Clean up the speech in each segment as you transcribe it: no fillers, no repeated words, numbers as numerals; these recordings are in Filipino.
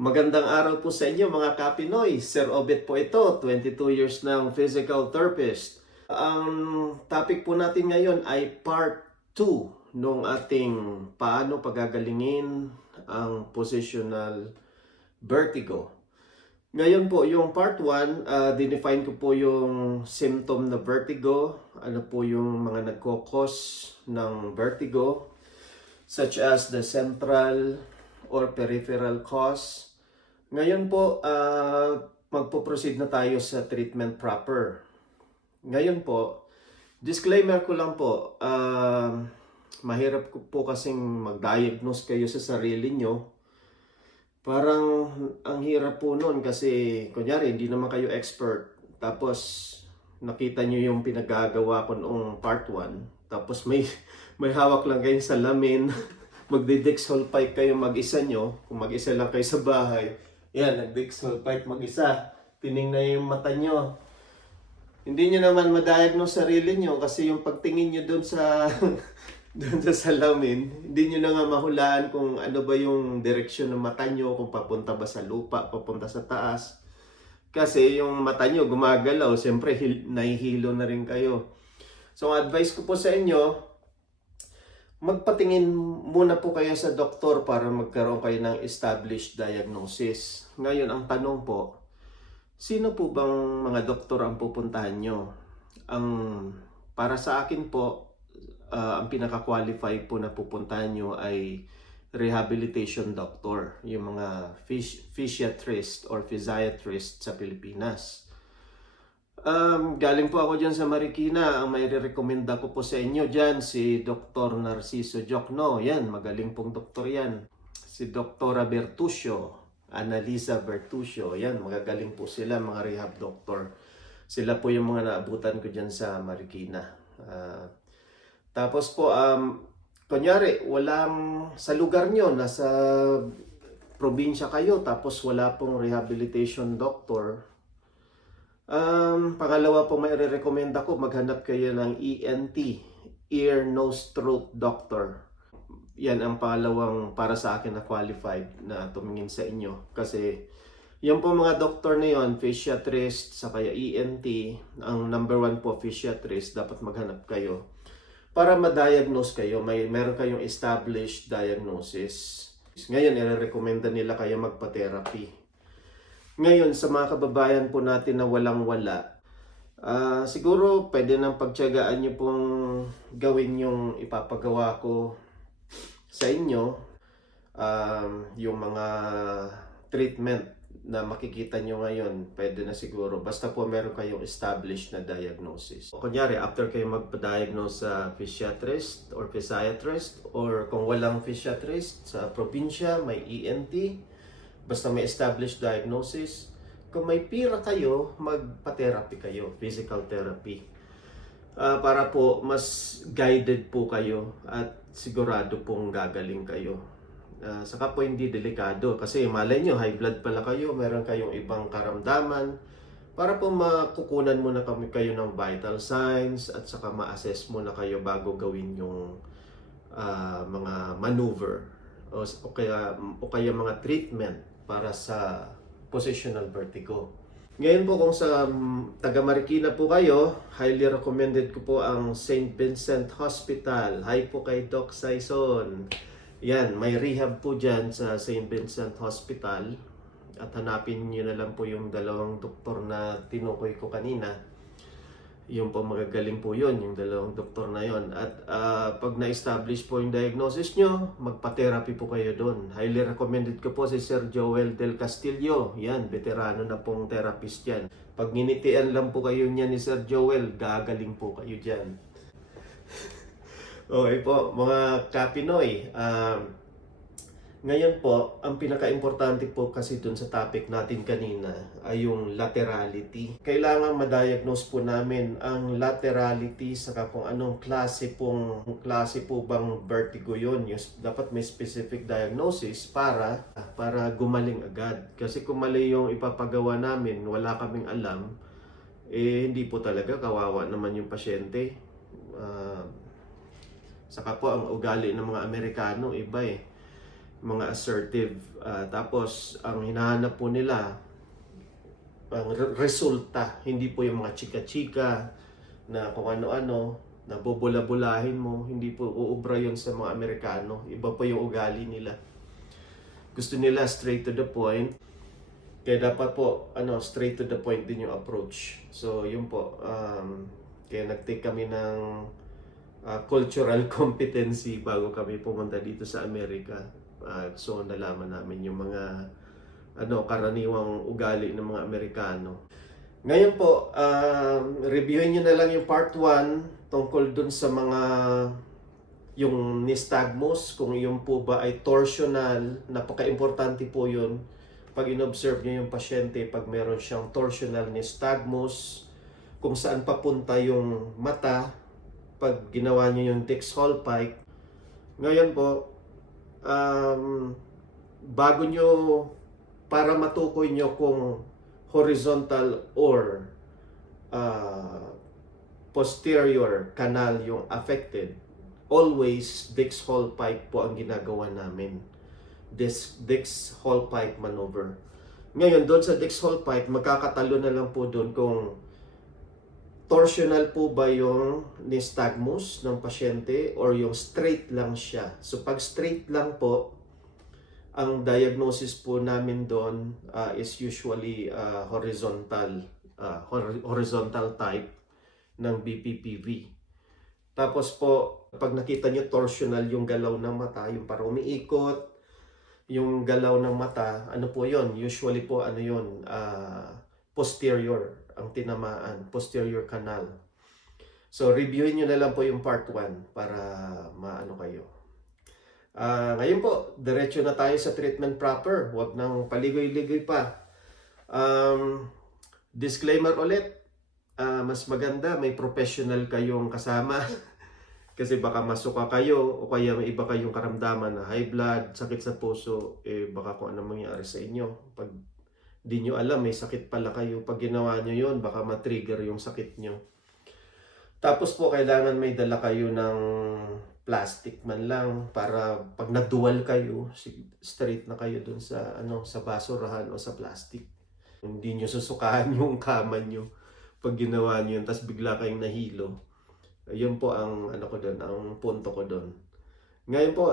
Magandang araw po sa inyo mga Kapinoy. Sir Obet po ito, 22 years ng physical therapist. Ang topic po natin ngayon ay part 2 nung ating paano pagagalingin ang positional vertigo. Ngayon po, yung part 1, dinefine ko po yung symptom na vertigo, ano po yung mga nagkokos ng vertigo, such as the central or peripheral cause. Ngayon po, magpo-proceed na tayo sa treatment proper. Ngayon po, disclaimer ko lang po, mahirap po kasing mag-diagnose kayo sa sarili nyo. Parang ang hirap po nun kasi, kunyari, hindi naman kayo expert. Tapos, nakita nyo yung pinagagawa ko noong part 1. Tapos may hawak lang kayong salamin. Magdi-Dexholpite kayo mag-isa nyo. Kung mag-isa lang kayo sa bahay. Yan, nag-Dexholpite mag-isa. Tinignan yung mata nyo. Hindi nyo naman ma-diagnose sarili nyo kasi yung pagtingin nyo dun sa dun sa salamin, hindi nyo na nga mahulaan kung ano ba yung direksyon ng mata nyo, kung papunta ba sa lupa, papunta sa taas. Kasi yung mata nyo gumagalaw, siyempre nahihilo na rin kayo. So ang advice ko po sa inyo, magpatingin muna po kayo sa doktor para magkaroon kayo ng established diagnosis. Ngayon, ang tanong po, sino po bang mga doktor ang pupuntahan nyo? Para sa akin po, ang pinaka-qualify po na pupuntahan nyo ay rehabilitation doctor, yung mga physiatrist or physiatrist sa Pilipinas. Galing po ako dyan sa Marikina. Ang may re-recommenda ko po sa inyo dyan, si Dr. Narciso Jocno. Yan, magaling pong doktor yan. Si Dr. Bertuccio, Annalisa Bertuccio. Yan, magagaling po sila, mga rehab doctor. Sila po yung mga naabutan ko dyan sa Marikina. Tapos po, kunyari, walang sa lugar nyo, nasa probinsya kayo, tapos wala pong rehabilitation doctor. Pangalawa po may re-recommend ako, maghanap kayo ng ENT, Ear, Nose, Throat Doctor. Yan ang pangalawang para sa akin na qualified na tumingin sa inyo. Kasi yan po mga doktor na yon, physiatrist, sa kaya ENT, ang number 1 po physiatrist, dapat maghanap kayo. Para ma-diagnose kayo, meron kayong established diagnosis. Ngayon, i-recommenda nila kayo magpa-therapy. Ngayon, sa mga kababayan po natin na walang-wala, siguro pwede nang pagtiyagaan nyo pong gawin yung ipapagawa ko sa inyo. Yung mga treatment na makikita nyo ngayon, pwede na siguro. Basta po meron kayong established na diagnosis. Kunyari, after kayo magpa-diagnose sa physiatrist or physiatrist, or kung walang physiatrist sa probinsya, may ENT, basta may established diagnosis. Kung may pira kayo, magpa-therapy kayo, physical therapy. Para po mas guided po kayo at sigurado pong gagaling kayo. Saka po hindi delikado kasi malay nyo, high blood pala kayo, meron kayong ibang karamdaman. Para po makukunan muna kayo ng vital signs at saka ma-assess muna kayo bago gawin yung mga maneuver o kaya mga treatment para sa positional vertigo. Ngayon po kung sa taga Marikina po kayo, highly recommended ko po ang St. Vincent Hospital. Hi po kay Doc Saison. Yan, may rehab po dyan sa St. Vincent Hospital. At hanapin nyo na lang po yung dalawang doktor na tinukoy ko kanina. Yung po magagaling po yun, yung dalawang doktor na yon. At pag na-establish po yung diagnosis nyo, magpa-therapy po kayo doon. Highly recommended ko po si Sir Joel Del Castillo. Yan, veterano na pong therapist yan. Pag nginitian lang po kayo niya ni Sir Joel, gagaling po kayo dyan. Okay po, mga Kapinoy. Ngayon po, ang pinaka-importante po kasi dun sa topic natin kanina ay yung laterality. Kailangan ma-diagnose po namin ang laterality saka kung anong klase po bang vertigo yun. Dapat may specific diagnosis para gumaling agad. Kasi kung mali yung ipapagawa namin, wala kaming alam, hindi po talaga, kawawa naman yung pasyente. Saka po ang ugali ng mga Amerikano iba eh. mga assertive. Tapos ang hinahanap po nila ang resulta, hindi po yung mga chika-chika na kung ano-ano, na bubula-bulahin mo, hindi po uubra yun sa mga Amerikano. Iba po yung ugali nila. Gusto nila straight to the point. Kaya dapat po, straight to the point din yung approach. So, yun po. Kaya nag-take kami ng cultural competency bago kami pumunta dito sa Amerika. So, nalaman namin yung mga karaniwang ugali ng mga Amerikano. Ngayon po, reviewin nyo na lang yung part 1 tungkol dun sa mga yung nystagmus, kung yun po ba ay torsional. Napaka-importante po yun pag in-observe nyo yung pasyente, pag meron siyang torsional nystagmus, kung saan papunta yung mata pag ginawa nyo yung Dix-Hallpike. Ngayon po, bago nyo, para matukoy nyo kung horizontal or posterior canal yung affected, always Dix-Hallpike po ang ginagawa namin. Dix-Hallpike maneuver. Ngayon, doon sa Dix-Hallpike, magkakatalo na lang po doon kung torsional po ba yung nystagmus ng pasyente or yung straight lang siya. So pag straight lang po, ang diagnosis po namin doon is usually horizontal type ng BPPV. Tapos po, pag nakita nyo torsional yung galaw ng mata, yung parang umiikot, yung galaw ng mata, ano po yon? Usually po, posterior ang tinamaan, posterior canal. So, reviewin nyo na lang po yung part 1 para maano kayo. Ngayon po, diretso na tayo sa treatment proper. Huwag nang paligoy-ligoy pa. Disclaimer ulit, mas maganda may professional kayong kasama. Kasi baka masuka kayo o kaya may iba kayong karamdaman na high blood, sakit sa puso, baka kung ano mangyari sa inyo. Pag di nyo alam, may sakit pala kayo. Pag ginawa nyo yun, baka matrigger yung sakit nyo. Tapos po, kailangan may dala kayo ng plastic man lang para pag nagduwal kayo, straight na kayo dun sa sa basurahan o sa plastic. Hindi nyo susukahan yung kama nyo pag ginawa nyo yun, tapos bigla kayong nahilo. Yun po ang ang punto ko doon. Ngayon po,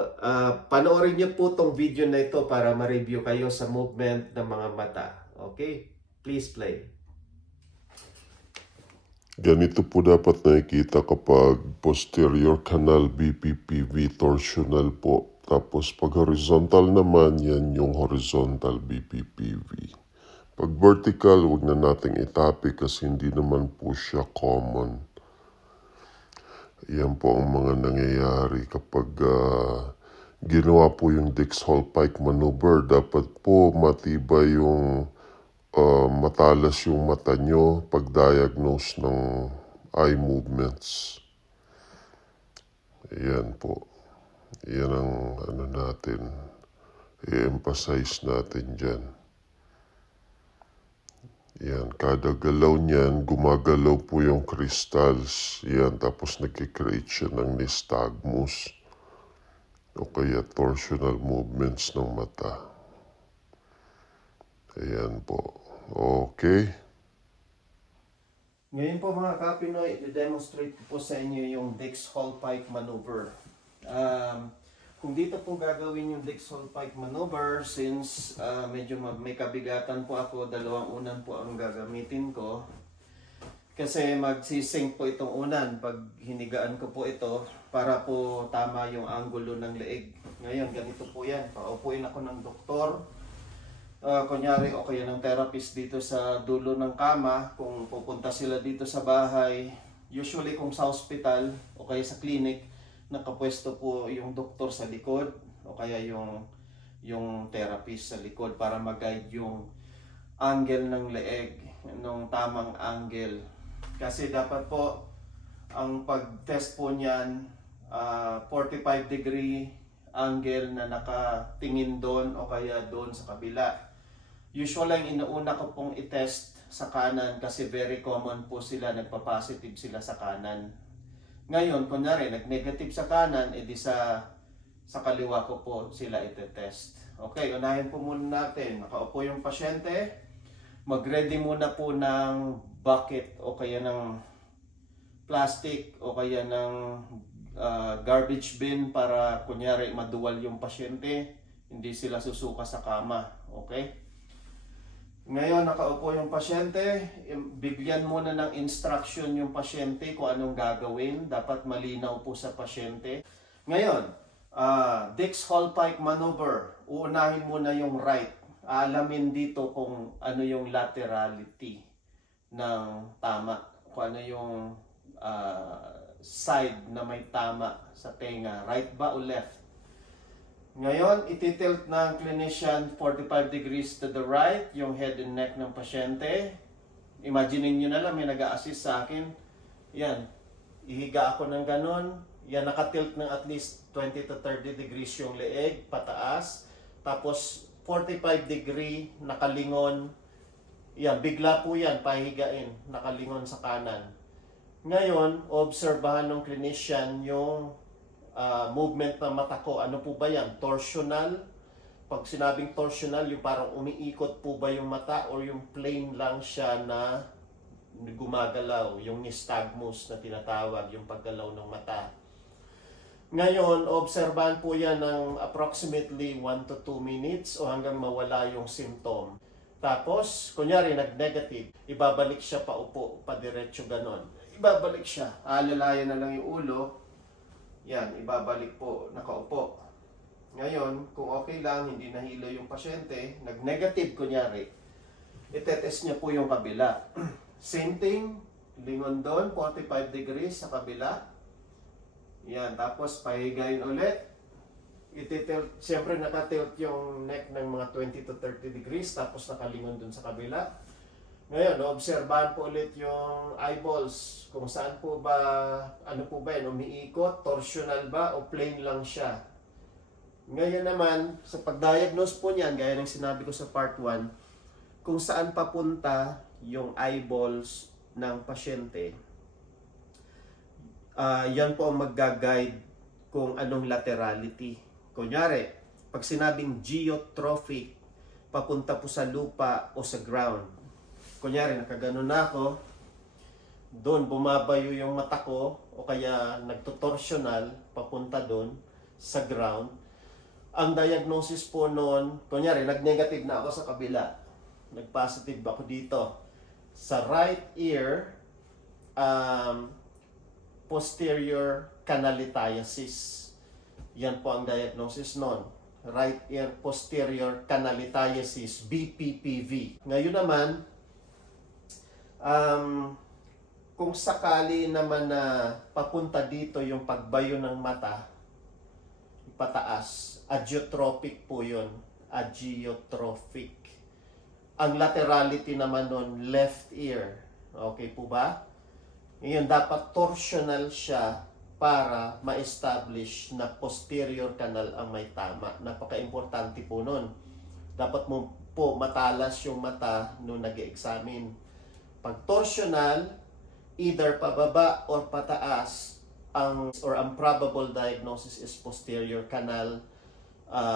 panoorin niyo po tong video na ito para ma-review kayo sa movement ng mga mata. Okay? Please play. Ganito po dapat nakikita kapag posterior canal BPPV torsional po. Tapos pag horizontal naman, yan yung horizontal BPPV. Pag vertical, wag na nating itapi kasi hindi naman po siya common. Yan po ang mga nangyayari kapag ginawa po yung Dix-Hallpike maneuver. Dapat po matibay yung matalas yung mata nyo pag-diagnose ng eye movements. Yan po. Yan ang natin. I-emphasize natin dyan. Yan, kada galaw niyan, gumagalaw po yung crystals. Yan, tapos nagkikreate siya ng nystagmus o kaya torsional movements ng mata. Ayan po. Okay. Ngayon po mga Kapinoy, i-demonstrate ko po sa inyo yung Dix-Hallpike maneuver. Kung dito po gagawin yung Dix-Hallpike maneuver, since medyo may kabigatan po ako, dalawang unan po ang gagamitin ko. Kasi magsisync po itong unan pag hinigaan ko po ito para po tama yung anggulo ng leeg. Ngayon, ganito po yan. Paupuin ako ng doktor. Kunyari o kaya ng therapist dito sa dulo ng kama. Kung pupunta sila dito sa bahay, usually kung sa hospital o kaya sa clinic, nakapwesto po yung doktor sa likod o kaya yung therapist sa likod para mag-guide yung angle ng leeg, ng tamang angle. Kasi dapat po ang pag-test po niyan 45 degree angle na nakatingin doon o kaya doon sa kabila. Usually ang inuuna ko pong i-test sa kanan kasi very common po sila, nagpa-positive sila sa kanan. Ngayon, kunyari, nag-negative sa kanan, edi sa Sa kaliwa ko po sila itetest. Okay, unahin po muna natin. Nakaupo yung pasyente. Mag-ready muna po ng bucket o kaya ng plastic o kaya ng garbage bin para kunyari maduwal yung pasyente. Hindi sila susuka sa kama. Okay? Ngayon, nakaupo yung pasyente, bigyan muna ng instruction yung pasyente kung anong gagawin. Dapat malinaw po sa pasyente. Ngayon, Dix-Hallpike maneuver. Uunahin muna yung right. Alamin dito kung ano yung laterality ng tama. Kung ano yung side na may tama sa tenga. Right ba o left? Ngayon, ititilt ng clinician 45 degrees to the right, yung head and neck ng pasyente. Imaginin nyo na lang, may nag-a-assist sa akin. Yan, ihiga ako ng ganun. Yan, nakatilt ng at least 20 to 30 degrees yung leeg, pataas. Tapos, 45 degree, nakalingon. Yan, bigla po yan, pahigain, nakalingon sa kanan. Ngayon, obserbahan ng clinician yung movement ng mata ko. Ano po ba yan? Torsional? Pag sinabing torsional, yung parang umiikot po ba yung mata or yung plain lang siya na gumagalaw, yung nystagmus na tinatawag, yung paggalaw ng mata. Ngayon, obserbahan po yan ng approximately 1 to 2 minutes o hanggang mawala yung symptom. Tapos, kunyari, nag-negative, ibabalik siya pa upo, pa diretso ganon. Ibabalik siya, alalayan na lang yung ulo. Yan, ibabalik po, nakaupo. Ngayon, kung okay lang, hindi nahilo yung pasyente, nag-negative kunyari, itetest niya po yung kabila. Same thing, lingon doon, 45 degrees sa kabila. Yan, tapos pahigayin ulit. Ititilt, siyempre nakatilt yung neck ng mga 20 to 30 degrees, tapos nakalingon doon sa kabila. Ngayon, obserbahan po ulit yung eyeballs. Kung saan po ba, ano po ba yun, umiikot, torsional ba, o plain lang siya. Ngayon naman, sa pag-diagnose po niyan, gaya ng sinabi ko sa part 1, kung saan papunta yung eyeballs ng pasyente, yan po ang mag-guide kung anong laterality. Kunyari, pag sinabing geotrophic, papunta po sa lupa o sa ground. Kunyari, nakaganon na ako, doon bumabayo yung mata ko o kaya nagtutorsional papunta doon sa ground. Ang diagnosis po noon, kunyari, nag-negative na ako sa kabila. Nag-positive ako dito. Sa right ear, posterior canalitiasis. Yan po ang diagnosis noon. Right ear posterior canalitiasis, BPPV. Ngayon naman, kung sakali naman na papunta dito yung pagbayo ng mata, pataas, agiotropic po yun. Agiotropic. Ang laterality naman nun, left ear. Okay po ba? Ngayon, dapat torsional siya para ma-establish na posterior canal ang may tama. Napaka-importante po nun. Dapat mo po matalas yung mata nung nag-examine. Pag torsional, either pababa or pataas, ang probable diagnosis is posterior canal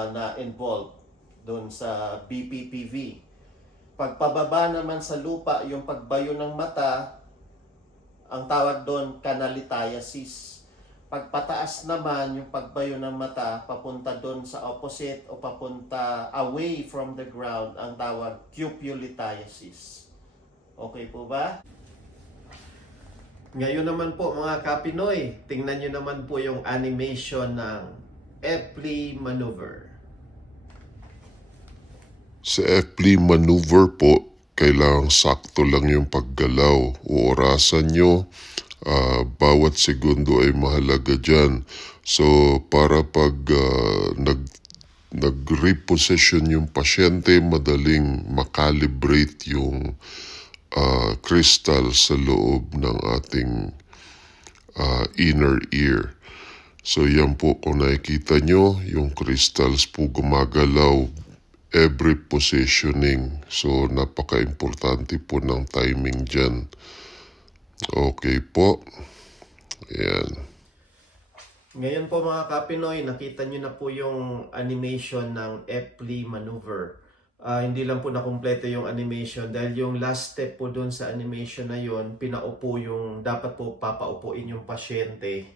na involved doon sa BPPV. Pag pababa naman sa lupa, yung pagbayo ng mata, ang tawag doon canalitiasis. Pag pataas naman yung pagbayo ng mata, papunta doon sa opposite o papunta away from the ground, ang tawag cupulitiasis. Okay po ba? Ngayon naman po mga Kapinoy, tingnan nyo naman po yung animation ng Epley maneuver. Sa Epley maneuver po, kailangang sakto lang yung paggalaw. Orasan nyo, bawat segundo ay mahalaga dyan. So, para pag nag-reposition yung pasyente, madaling makalibrate yung crystal sa loob ng ating inner ear. So yan po, kung nakikita nyo, yung crystals po gumagalaw every positioning. So napaka-importante po ng timing dyan. Okay po. Ayan. Ngayon po mga Kapinoy, nakita nyo na po yung animation ng Epley maneuver. Hindi lang po nakumpleto yung animation dahil yung last step po dun sa animation na yon, pinaupo yung, dapat po papaupuin yung pasyente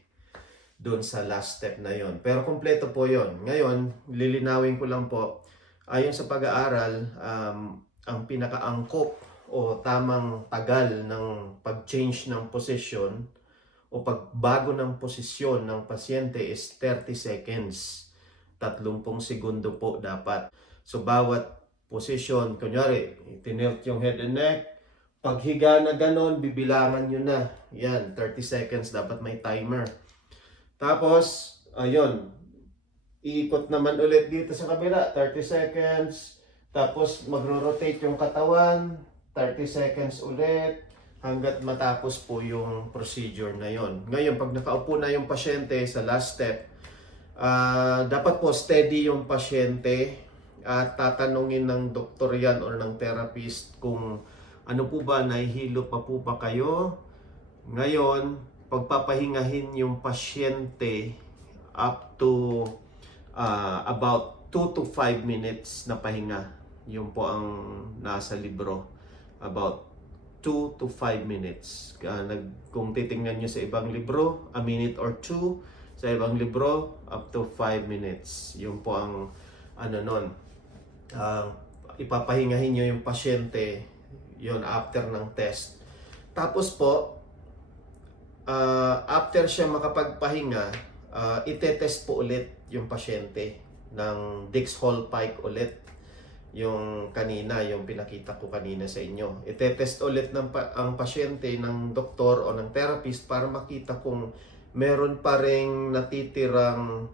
dun sa last step na yon. Pero kumpleto po yon. Ngayon, lilinawin ko lang po, ayon sa pag-aaral, ang pinakaangkop o tamang tagal ng pag-change ng position o pagbago ng posisyon ng pasyente is 30 seconds. 30 segundo po dapat. So bawat position, kunyari, tinilt yung head and neck, paghiga na ganon, bibilangan nyo na. Yan, 30 seconds, dapat may timer. Tapos, ayun, iikot naman ulit dito sa kabila, 30 seconds. Tapos magro-rotate yung katawan, 30 seconds ulit hanggat matapos po yung procedure na yon. Ngayon, pag nakaupo na yung pasyente sa last step, dapat po steady yung pasyente at tatanungin ng doktor yan or ng therapist kung ano po ba, nahihilo pa po ba kayo. Ngayon, pagpapahingahin yung pasyente up to about 2 to 5 minutes na pahinga. Yun po ang nasa libro. About 2 to 5 minutes. Kung titingnan nyo sa ibang libro, a minute or 2. Sa ibang libro, up to 5 minutes. Yun po ang ano nun. Ipapahingahin nyo yung pasyente yun after ng test. Tapos po, after siya makapagpahinga, itetest po ulit yung pasyente ng Dix-Hallpike ulit. Yung kanina, yung pinakita ko kanina sa inyo. Itetest ulit ang pasyente ng doktor o ng therapist para makita kung meron pa ring natitirang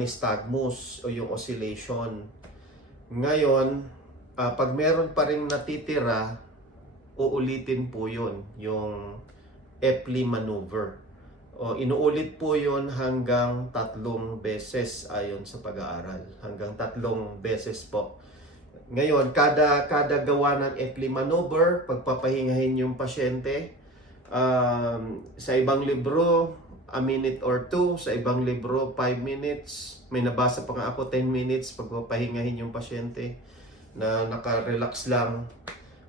nystagmus o yung oscillation. Ngayon, pag meron pa ring natitira, uulitin po yun, yung Epley maneuver. O inuulit po yun hanggang 3 beses ayon sa pag-aaral. Hanggang 3 beses po. Ngayon, kada gawa ng Epley maneuver, pagpapahingahin yung pasyente, sa ibang libro, a minute or 2. Sa ibang libro, 5 minutes. May nabasa pa nga ako, 10 minutes, pagpapahingahin yung pasyente na naka-relax lang.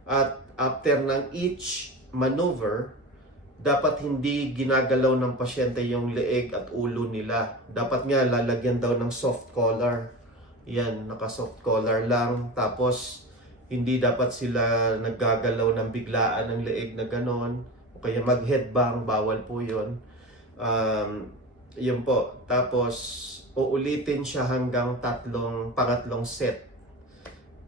At after ng each maneuver, dapat hindi ginagalaw ng pasyente yung leeg at ulo nila. Dapat nga lalagyan daw ng soft collar. Yan, naka-soft collar lang. Tapos, hindi dapat sila naggagalaw ng biglaan ng leeg na ganon. O kaya mag-headbang, bawal po yun. Yun po. Tapos, uulitin siya hanggang pangatlong set.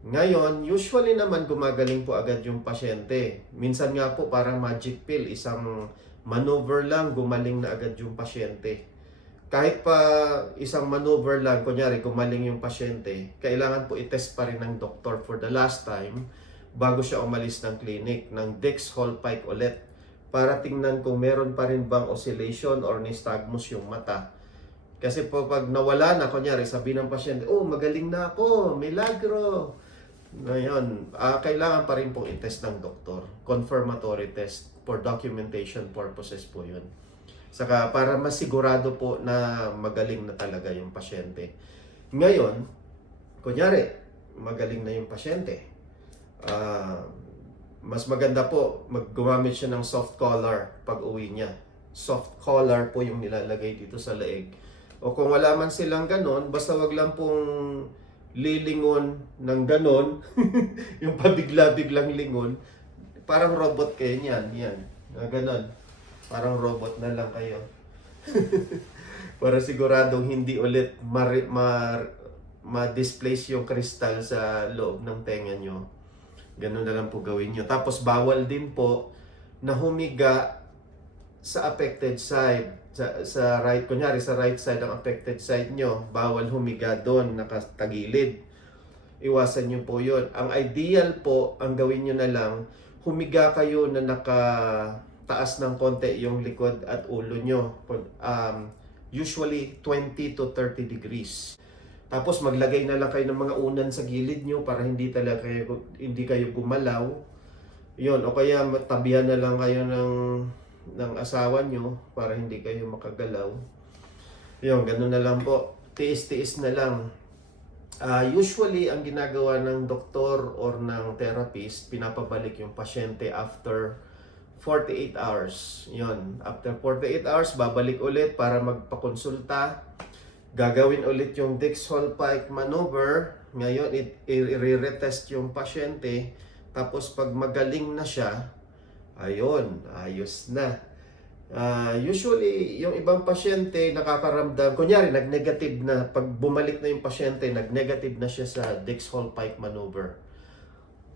Ngayon, usually naman gumagaling po agad yung pasyente. Minsan nga po parang magic pill, isang maneuver lang, gumaling na agad yung pasyente. Kahit pa isang maneuver lang, kunyari gumaling yung pasyente, kailangan po itest pa rin ng doktor for the last time bago siya umalis ng clinic, ng Dix-Hallpike ulit, para tingnan kung meron pa rin bang oscillation or nystagmus yung mata. Kasi po pag nawala na, kunyari sabi ng pasyente, oh magaling na ako, milagro. Ngayon, kailangan pa rin pong itest ng doktor. Confirmatory test for documentation purposes po yun. Saka para masigurado po na magaling na talaga yung pasyente. Ngayon, kunyari, magaling na yung pasyente. Mas maganda po, gumamit siya ng soft collar pag uwi niya. Soft collar po yung nilalagay dito sa leeg. O kung wala man silang ganon, basta wag lang pong lilingon ng ganon, yung pabigla-biglang lingon, parang robot kayo niyan, yan, ganon. Parang robot na lang kayo. Para siguradong hindi ulit ma-displace yung kristal sa loob ng tenga nyo. Ganun na lang po gawin nyo. Tapos bawal din po na humiga sa affected side. Sa right, kunyari sa right side ang affected side nyo, bawal humiga doon, nakatagilid. Iwasan nyo po yun. Ang ideal po, ang gawin nyo na lang, humiga kayo na taas ng konti yung likod at ulo nyo. Usually 20 to 30 degrees. Tapos maglagay na lang kayo ng mga unan sa gilid nyo para hindi kayo gumalaw. Yun, o kaya tabihan na lang kayo ng asawa nyo para hindi kayo makagalaw. Yun, ganun na lang po. Tiis-tiis na lang. Usually, ang ginagawa ng doktor or ng therapist, pinapabalik yung pasyente after 48 hours. Yun, after 48 hours, babalik ulit para magpakonsulta. Gagawin ulit yung Dix-Hallpike maneuver. Ngayon, i-retest yung pasyente. Tapos, pag magaling na siya, ayun, ayos na. Usually, yung ibang pasyente nakakaramdam, kunyari, nag-negative na, pag bumalik na yung pasyente, nag-negative na siya sa Dix-Hallpike maneuver.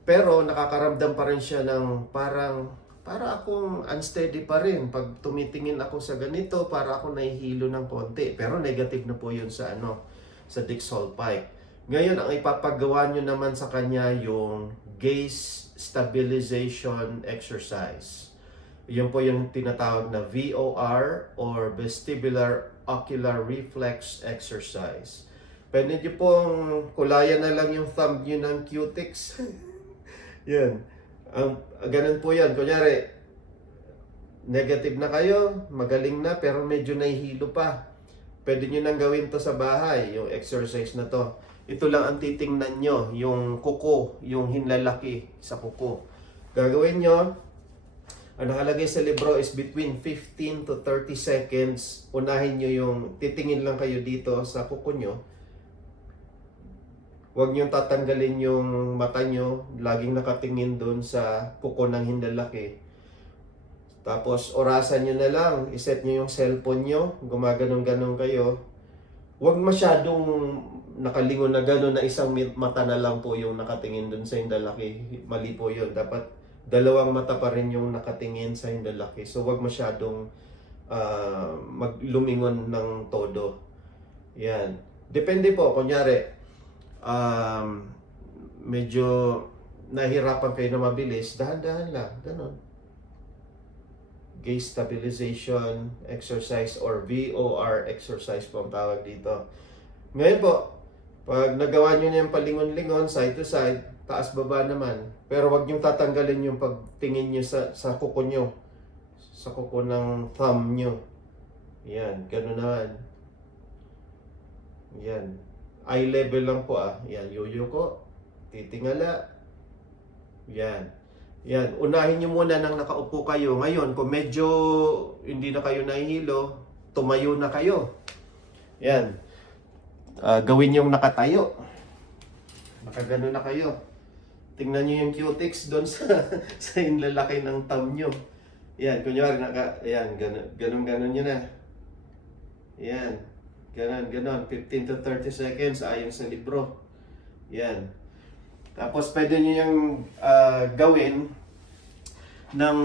Pero nakakaramdam pa rin siya ng para akong unsteady pa rin. Pag tumitingin ako sa ganito, para ako nahihilo ng konti. Pero negative na po yun sa sa Dix-Hallpike. Ngayon, ang ipapagawa nyo naman sa kanya yung gaze stabilization exercise. Yun po yung tinatawag na VOR or Vestibular Ocular Reflex Exercise. Pwede nyo pong kulayan na lang yung thumb nyo ng cutics. Yan. Ganun po yan. Kunyari, negative na kayo, magaling na, pero medyo nahihilo pa. Pwede nyo nang gawin to sa bahay, yung exercise na to. Ito lang ang titingnan nyo, yung kuko, yung hinlalaki sa kuko. Gagawin nyo, ang nakalagay sa libro is between 15 to 30 seconds. Unahin nyo yung, titingin lang kayo dito sa kuko nyo. Huwag nyo tatanggalin yung mata nyo. Laging nakatingin doon sa kuko ng hinlalaki. Tapos, orasan nyo na lang. Iset nyo yung cellphone nyo. Gumaganon-ganon kayo. Huwag masyadong nakalingon na gano'n na isang mata na lang po yung nakatingin doon sa hinlalaki. Mali po yun. Dapat dalawang mata pa rin yung nakatingin sa hinlalaki. So, huwag masyadong maglumingon ng todo. Yan. Depende po. Kunyari, medyo nahirapan kayo na mabilis, dahan-dahan lang. Ganon. Gaze stabilization exercise or VOR exercise po ang tawag dito. Ngayon po, pag nagawa nyo na yung palingon-lingon, side to side, taas-baba naman. Pero wag nyo tatanggalin yung pagtingin nyo sa kuko nyo. Sa kuko ng thumb nyo. Yan, gano'n naman. Yan. Eye level lang po Yan, yuyuko. Titingala. Yan. Yan, unahin nyo muna nang nakaupo kayo. Ngayon, kung medyo hindi na kayo nahihilo, tumayo na kayo. Yan. Gawin yung nakatayo. Nakagano na kayo. Tingnan nyo yung cutics doon sa inlalaki ng thumb nyo. Yan, kunyari, yan, ganun nyo na. Yan, ganon, 15 to 30 seconds, ayon sa libro. Yan. Tapos, pwede nyo yung gawin ng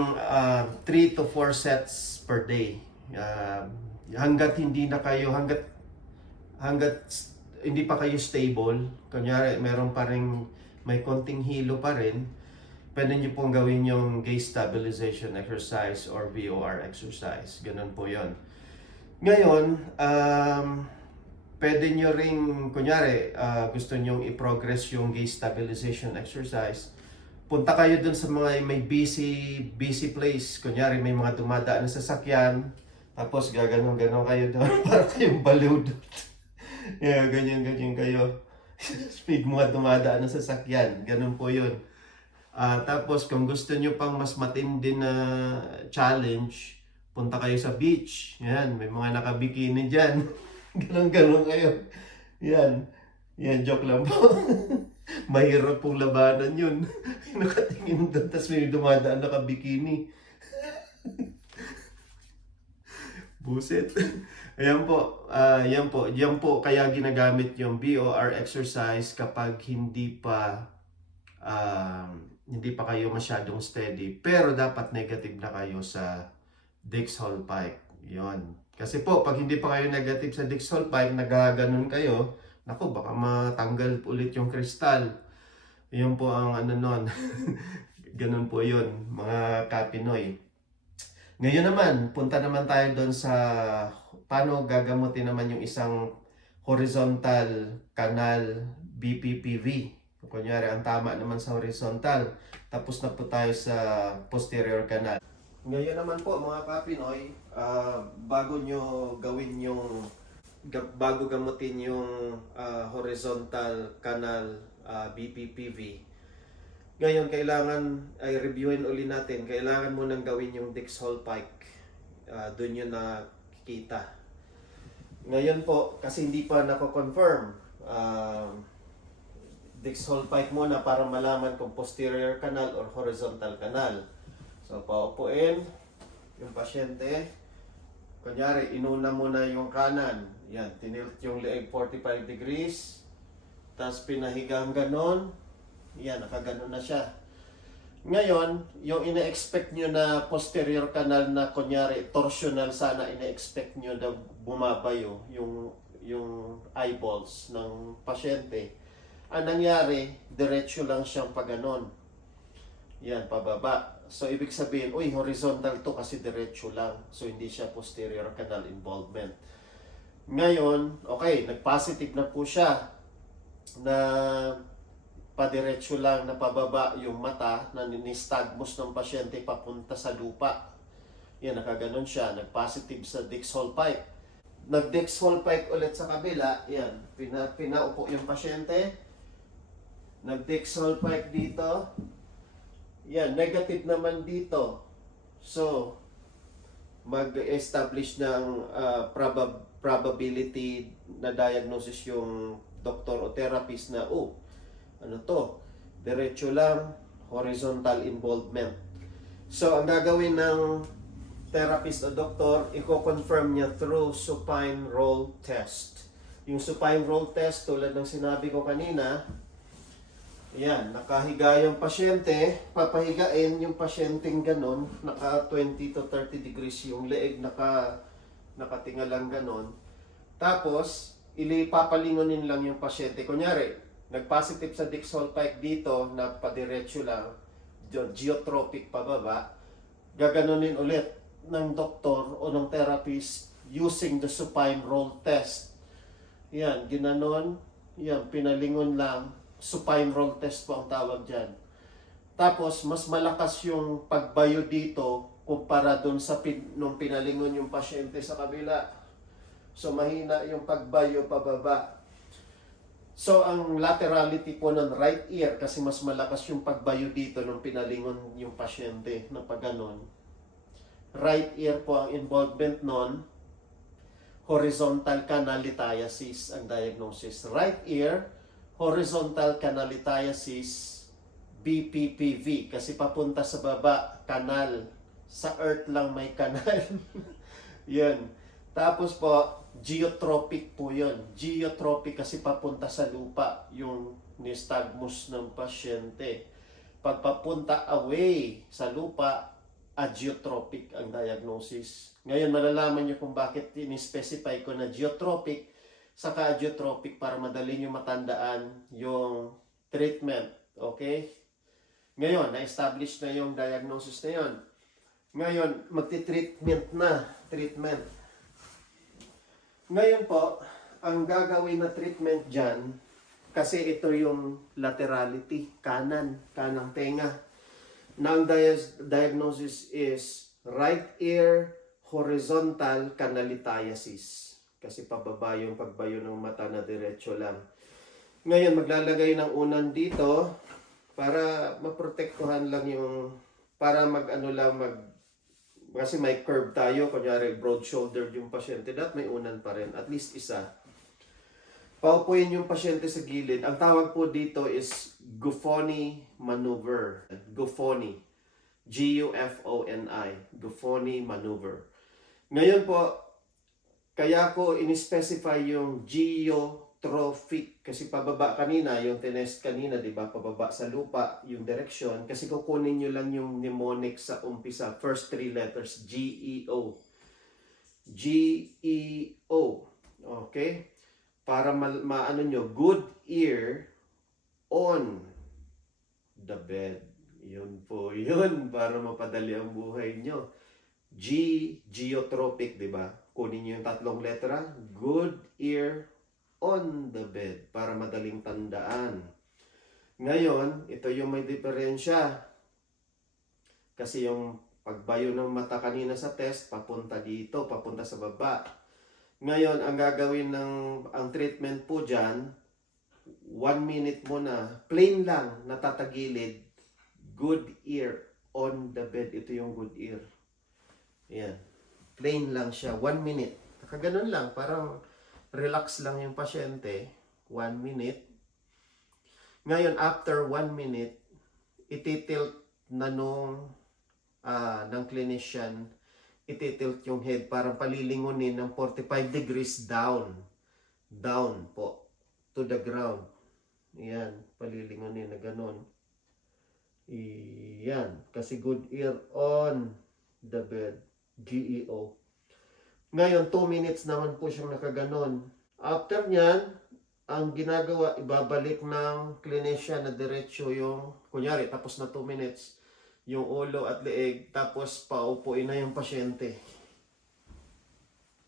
3 to 4 sets per day. Hanggat hindi pa kayo stable, kunyari meron pa rin may konting hilo pa rin, pwede nyo pong gawin yung gaze stabilization exercise or VOR exercise. Ganun po yon. Ngayon, pwede nyo ring, kunyari, gusto nyo i-progress yung gaze stabilization exercise, punta kayo dun sa mga may busy place. Kunyari, may mga dumadaan na sasakyan, tapos gaganon-ganon kayo doon para kayong baliw doon. Yeah, ganyan kayo. Speed mga dumadaan na sasakyan. Ganun po yun. Tapos kung gusto nyo pang mas matindi na challenge, punta kayo sa beach. Yan, may mga nakabikini dyan. Ganun kayo. Yan, joke lang po. Mahirap pong labanan yun. Nakatingin doon, tapos may dumadaan nakabikini. Buset. Ayan po, yan po kaya ginagamit yung VOR exercise kapag hindi pa kayo masyadong steady. Pero dapat negative na kayo sa Dix-Hallpike. Yon. Kasi po, pag hindi pa kayo negative sa Dix-Hallpike, nagaganon kayo, naku, baka matanggal ulit yung kristal. Yun po ang nun. Ganun po yun, mga Kapinoy. Ngayon naman, punta naman tayo doon sa paano gagamutin naman yung isang horizontal canal BPPV. Kunyari, ang tama naman sa horizontal. Tapos na po tayo sa posterior canal. Ngayon naman po mga Kapinoy, bago nyo gawin yung bago gamutin yung horizontal canal BPPV. Ngayon, kailangan ay reviewin uli natin. Kailangan mo nang gawin yung Dix-Hallpike. Doon yun nakikita. Ngayon po, kasi hindi pa nako-confirm, Dix-Hallpike muna para malaman kung posterior canal or horizontal canal. So, paupuin yung pasyente. Kunyari, inuna muna yung kanan. Yan, tinilt yung leeg 45 degrees. Tapos pinahigang ganon. Yan, nakaganon na siya. Ngayon, yung ina-expect nyo na posterior canal na kunyari torsional, sana ina-expect nyo na bumabayo yung eyeballs ng pasyente. Ang nangyari, diretso lang siyang paganon. Yan, pababa. So, ibig sabihin, uy, horizontal to kasi diretso lang. So, hindi siya posterior canal involvement. Ngayon, okay, nag-positive na po siya na padiretso lang na pababa yung mata na nistagmos ng pasyente papunta sa lupa. Yan, nakaganon siya. Nag-positive sa Dix-Hallpike. Nag-Dix-Hallpike ulit sa kabila. Yan, pinaupo yung pasyente. Nag-Dix-Hallpike dito. Yan, negative naman dito. So, mag-establish ng probability na diagnosis yung doktor o therapist na, ano to? Diretso lang, horizontal involvement. So, ang gagawin ng therapist o doktor, i-confirm niya through supine roll test. Yung supine roll test, tulad ng sinabi ko kanina, yan, nakahiga yung pasyente, papahigain yung pasyenteng ganon, naka 20 to 30 degrees yung leeg, nakatingalang ganon. Tapos, papalingonin lang yung pasyente. Kunyari, nag-positive sa Dix-Hallpike dito na padiretso lang, geotropic pababa, gaganunin ulit ng doktor o ng therapist using the supine roll test. Yan, ginanon, yan, pinalingon lang, supine roll test po ang tawag dyan. Tapos, mas malakas yung pagbayo dito kumpara dun sa nung pinalingon yung pasyente sa kabila. So, mahina yung pagbayo pababa. So, ang laterality po ng right ear, kasi mas malakas yung pagbayo dito nung pinalingon yung pasyente na pagganon. Right ear po ang involvement nun. Horizontal canal lithiasis ang diagnosis. Right ear, horizontal canal lithiasis, BPPV, kasi papunta sa baba, kanal. Sa earth lang may kanal. Yan. Tapos po, geotropic po yun. Geotropic kasi papunta sa lupa yung nystagmus ng pasyente. Pag papunta away sa lupa, agiotropic ang diagnosis. Ngayon, malalaman nyo kung bakit in-specify ko na geotropic saka agiotropic para madali nyo matandaan yung treatment. Okay? Ngayon, na-establish na yung diagnosis na yun. Ngayon, magti-treatment na. Treatment. Ngayon po, ang gagawin na treatment dyan, kasi ito yung laterality, kanang tenga. Now, ang diagnosis is right ear horizontal canal lithiasis. Kasi pababa yung pagbayo ng mata na diretso lang. Ngayon, maglalagay ng unan dito para maprotektuhan lang yung, para kasi may curve tayo, kunyari broad-shouldered yung pasyente, may unan pa rin, at least isa. Paupuin yung pasyente sa gilid. Ang tawag po dito is Guffoni maneuver. Guffoni. G-U-F-O-N-I. Guffoni maneuver. Ngayon po, kaya ko in-specify yung geotropic kasi pababa kanina, yung tinest kanina, di ba? Pababa sa lupa, yung direction. Kasi kukunin nyo lang yung mnemonic sa umpisa. First three letters, G-E-O. G-E-O. Okay? Para maano nyo, good ear on the bed. Yun po yun, para mapadali ang buhay nyo. Geotropic, di ba? Kunin nyo yung tatlong letra. Good ear on the bed. Para madaling tandaan. Ngayon, ito yung may diferensya. Kasi yung pagbayo ng mata kanina sa test, papunta dito, papunta sa baba. Ngayon, ang gagawin ang treatment po dyan, 1 minute muna, plain lang, natatagilid, good ear on the bed. Ito yung good ear. Ayan. Plain lang siya, 1 minute. Nakaganon lang, parang relax lang yung pasyente, 1 minute. Ngayon, after 1 minute, ititilt na ng clinician, ititilt yung head, parang palilingunin ng 45 degrees down. Down po, to the ground. Yan, palilingunin na ganon. Yan, kasi good ear on the bed, GEO. Ngayon, 2 minutes naman po siyang nakaganon. After nyan, ang ginagawa, ibabalik ng clinician na diretso yung, kunyari, tapos na 2 minutes, yung ulo at leeg, tapos paupuin na yung pasyente.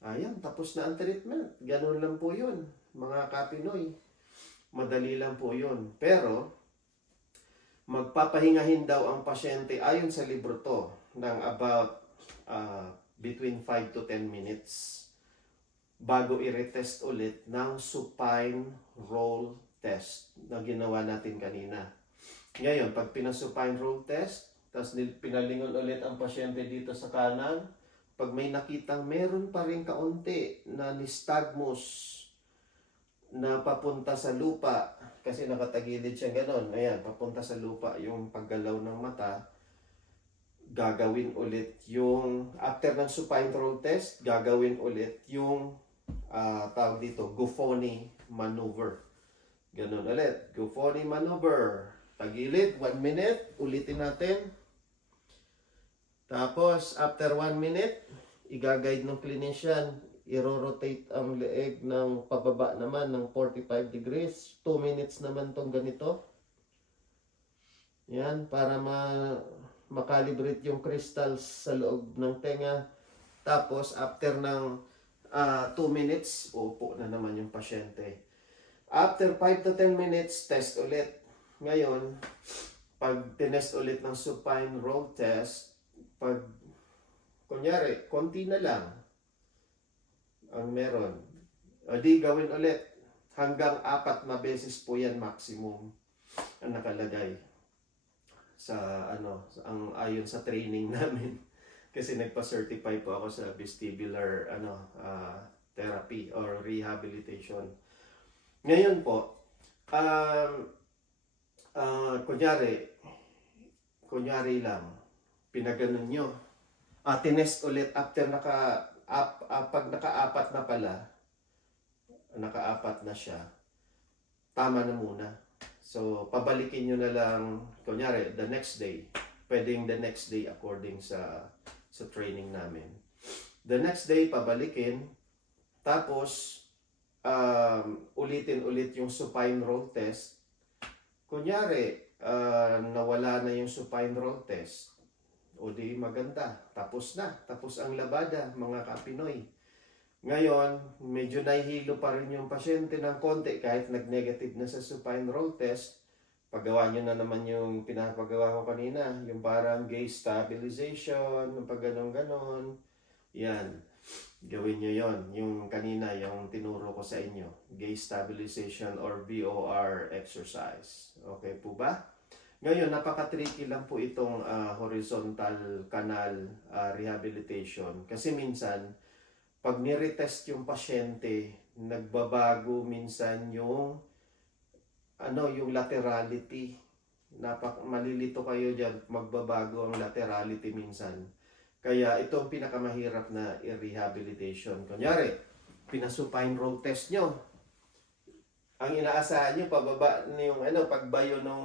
Ayan, tapos na ang treatment. Ganun lang po yun, mga kapinoy. Madali lang po yun. Pero, magpapahingahin daw ang pasyente, ayon sa libro to, ng about between 5 to 10 minutes bago i-retest ulit ng supine roll test na ginawa natin kanina. Ngayon, pag pinasupine roll test, tapos pinalingon ulit ang pasyente dito sa kanan, pag may nakitang meron pa rin kaunti na nystagmus na papunta sa lupa, kasi nakatagilid siya ganon, ayan, papunta sa lupa yung paggalaw ng mata, gagawin ulit yung, after ng supine roll test, gagawin ulit yung tawag dito, Guffoni maneuver. Ganon ulit, Guffoni maneuver. Tagilid, 1 minute, ulitin natin. Tapos, after 1 minute, i-guide ng clinician, i-rotate ang leeg ng pababa naman ng 45 degrees. 2 minutes naman tong ganito. Yan, para makalibrate yung crystals sa loob ng tenga. Tapos, after ng 2 minutes, upo na naman yung pasyente. After 5 to 10 minutes, test ulit. Ngayon, pag tinest ulit ng supine roll test, pag, kunyari, konti na lang ang meron, o di gawin ulit. Hanggang 4 na beses po yan maximum ang nakalagay sa ayon sa training namin. Kasi nagpa-certify po ako sa vestibular therapy or rehabilitation. Ngayon po, kunyari lang, pinaganon nyo. Tinest ulit after pag naka-4 na pala, naka-4 na siya, tama na muna. So, pabalikin nyo na lang, kunyari, the next day. Pwedeng the next day according sa training namin. The next day, pabalikin. Tapos, ulitin ulit yung supine roll test. Kunyari, nawala na yung supine roll test. O di maganda. Tapos na. Tapos ang labada, mga kapinoy. Ngayon, medyo nahihilo pa rin yung pasyente ng konti kahit nag-negative na sa supine roll test. Paggawa nyo na naman yung pinapagawa ko kanina, yung parang gaze stabilization, yung pag ganon-ganon. Yan. Gawin nyo yon. Yung kanina, yung tinuro ko sa inyo. Gaze stabilization or VOR exercise. Okay po ba? Ngayon, napaka-tricky lang po itong horizontal canal rehabilitation. Kasi minsan, pag niretest yung pasyente, nagbabago minsan yung yung laterality. Malilito kayo dyan, magbabago ang laterality minsan. Kaya ito ang pinakamahirap na rehabilitation. Kunyari, pinasupine roll test nyo. Ang inaasahan nyo, pababa yung pagbayo ng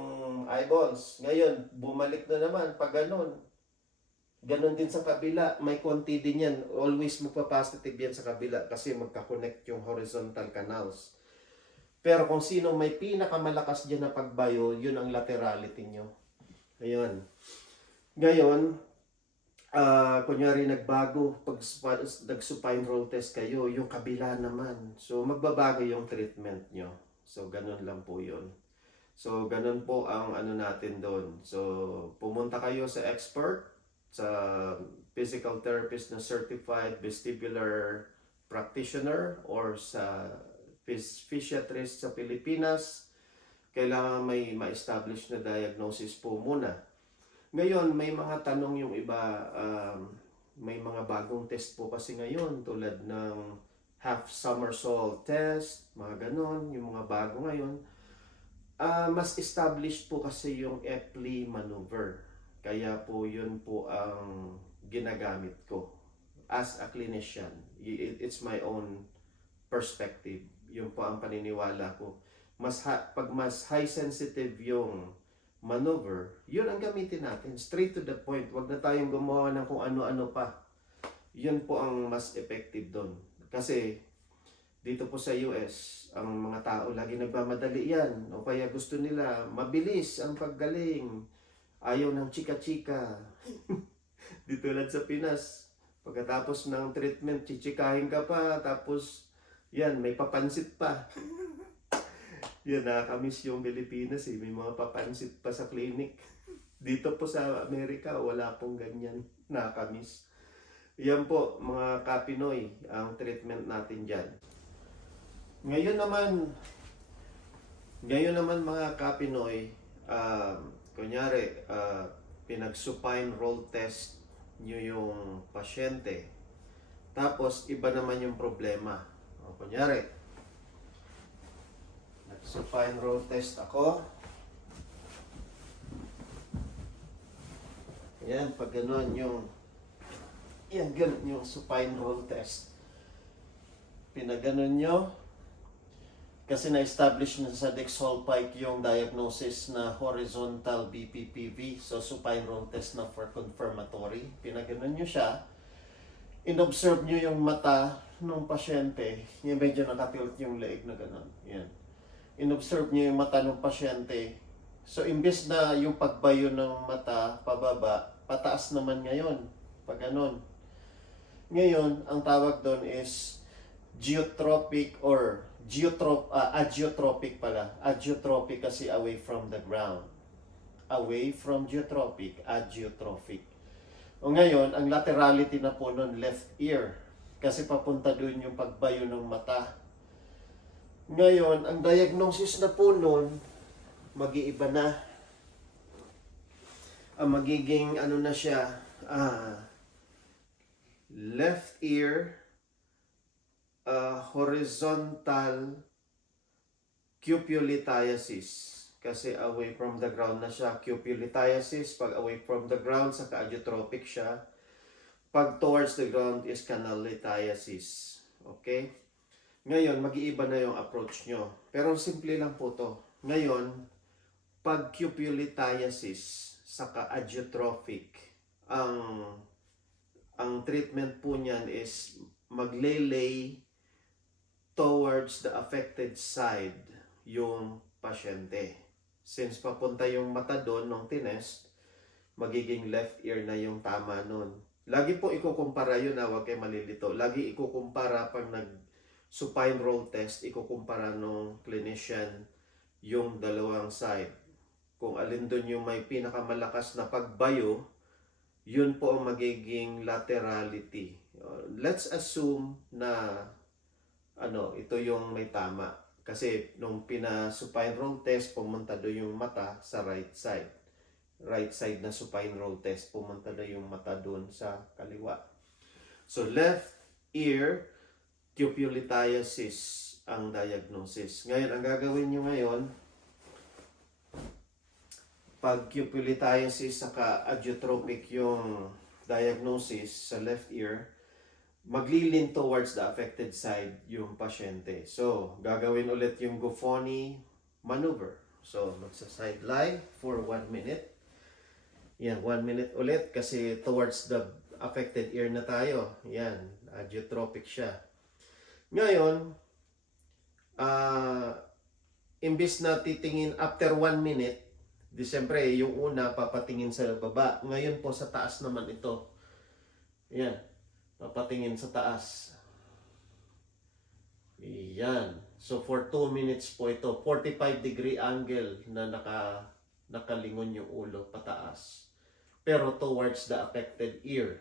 eyeballs. Ngayon, bumalik na naman, pag ganon. Ganon din sa kabila, may konti din yan. Always magpa-positive yan sa kabila kasi magka-connect yung horizontal canals. Pero kung sino may pinakamalakas dyan na pagbayo, yun ang laterality nyo. Ayun. Ngayon, kunyari nagbago, pag nag-supine roll test kayo, yung kabila naman. So, magbabago yung treatment nyo. So, ganun lang po yun. So, ganun po ang natin doon. So, pumunta kayo sa expert, sa physical therapist na certified vestibular practitioner or sa physiatrist sa Pilipinas, kailangan may ma-establish na diagnosis po muna. Ngayon, may mga tanong yung iba, may mga bagong test po kasi ngayon tulad ng half somersault test, mga ganon, yung mga bago ngayon. Mas established po kasi yung Epley maneuver. Kaya po yun po ang ginagamit ko as a clinician. It's my own perspective. Yun po ang paniniwala ko. Pag mas high sensitive yung maneuver, yun ang gamitin natin. Straight to the point. Huwag na tayong gumawa ng kung ano-ano pa. Yun po ang mas effective doon. Kasi dito po sa US, ang mga tao lagi nagmamadali yan. O kaya gusto nila mabilis ang paggaling. Ayaw ng chika-chika. Di tulad sa Pinas. Pagkatapos ng treatment, chichikahin ka pa. Tapos, yan, may papansit pa. Yan, nakakamiss yung Pilipinas eh. May mga papansit pa sa clinic. Dito po sa Amerika, wala pong ganyan. Nakakamiss. Yan po, mga Kapinoy, ang treatment natin dyan. Ngayon naman mga Kapinoy, kunyari, pinag-supine roll test nyo yung pasyente. Tapos, iba naman yung problema. O, kunyari, nag-supine roll test ako. Yan, pag gano'n yung ganun yung supine roll test. Pinaganon nyo, kasi na-establish na sa Dexholpike yung diagnosis na horizontal BPPV. So, supine roll test na for confirmatory. Pinaganon nyo siya. In-observe nyo yung mata ng pasyente. Yung medyo nakatilt yung leeg na gano'n. Yan. In-observe nyo yung mata ng pasyente. So, imbes na yung pagbayo ng mata pababa, pataas naman ngayon. Pag gano'n. Ngayon, ang tawag doon is geotropic or agiotropic pala. Agiotropic kasi away from the ground. Away from geotropic, agiotrophic. O ngayon, ang laterality na po nun, left ear. Kasi papunta doon yung pagbayo ng mata. Ngayon, ang diagnosis na po nun, mag-iiba na. Ang magiging ano na siya, left ear, horizontal cupulolithiasis. Kasi away from the ground na siya, cupulolithiasis. Pag away from the ground, saka agiotropic siya. Pag towards the ground is canalithiasis. Okay? Ngayon, mag-iiba na yung approach nyo. Pero simple lang po to. Ngayon, pag cupulolithiasis, saka agiotropic, ang treatment po niyan is maglelay towards the affected side yung pasyente. Since papunta yung mata doon nung tinest, magiging left ear na yung tama nun. Lagi po ikukumpara yun, huwag kayo malilito. Lagi ikukumpara pag nag-supine roll test, ikukumpara nung clinician yung dalawang side. Kung alin doon yung may pinakamalakas na pagbayo, yun po ang magiging laterality. Let's assume na ito yung may tama. Kasi nung supine roll test, pumunta doon yung mata sa right side. Right side na supine roll test, pumunta na yung mata doon sa kaliwa. So left ear cupulolithiasis ang diagnosis. Ngayon, ang gagawin nyo ngayon, pag cupulolithiasis saka agiotropic yung diagnosis sa left ear, maglilin towards the affected side yung pasyente. So, gagawin ulit yung Goffoni maneuver. So, magsa-side lie for 1 minute. Yan, 1 minute ulit kasi towards the affected ear na tayo. Yan, agiotropic siya. Ngayon, imbis na titingin after 1 minute, di siyempre, yung una papatingin sa baba. Ngayon po sa taas naman ito. Yan. Papatingin sa taas. Yan. So for 2 minutes po ito. 45-degree angle na nakalingon yung ulo pataas. Pero towards the affected ear.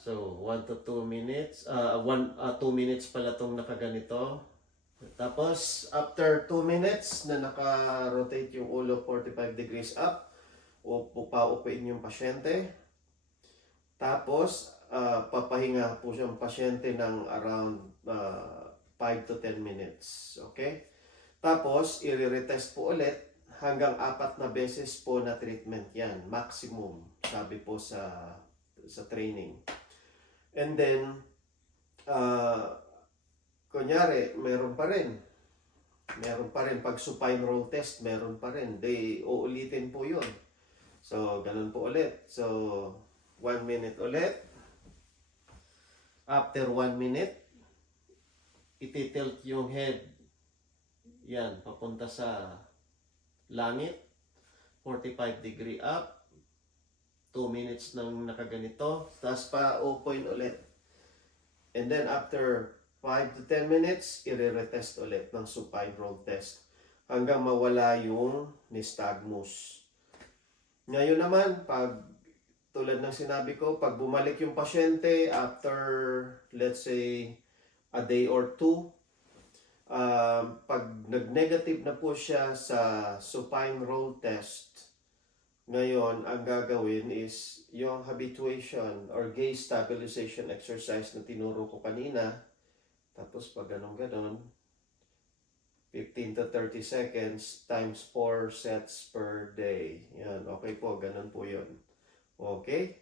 So, 1 to 2 minutes. 2 minutes pala itong nakaganito. Tapos, after 2 minutes na naka-rotate yung ulo 45 degrees up, paupuin yung pasyente. Tapos, papahinga po siyang pasyente ng around 5 to 10 minutes. Okay? Tapos, i-retest po ulit hanggang 4 na beses po na treatment yan. Maximum, sabi po sa training. And then, kunyari, meron pa rin. Pag supine roll test, meron pa rin. Uulitin po yun. So, ganun po ulit. So, 1 minute ulit. After 1 minute, ititilt yung head. Yan, papunta sa langit. 45 degree up. 2 minutes nang nakaganito. Tapos pa-upuin ulit. And then after 5 to 10 minutes, i-retest ulit ng supine roll test hanggang mawala yung nystagmus. Ngayon naman, tulad ng sinabi ko, pag bumalik yung pasyente after, let's say, a day or two, pag nag-negative na po siya sa supine roll test, ngayon, ang gagawin is yung habituation or gaze stabilization exercise na tinuro ko kanina. Tapos pag ganon-ganon, 15 to 30 seconds times 4 sets per day. Yan, okay po, ganon po yun. Okay?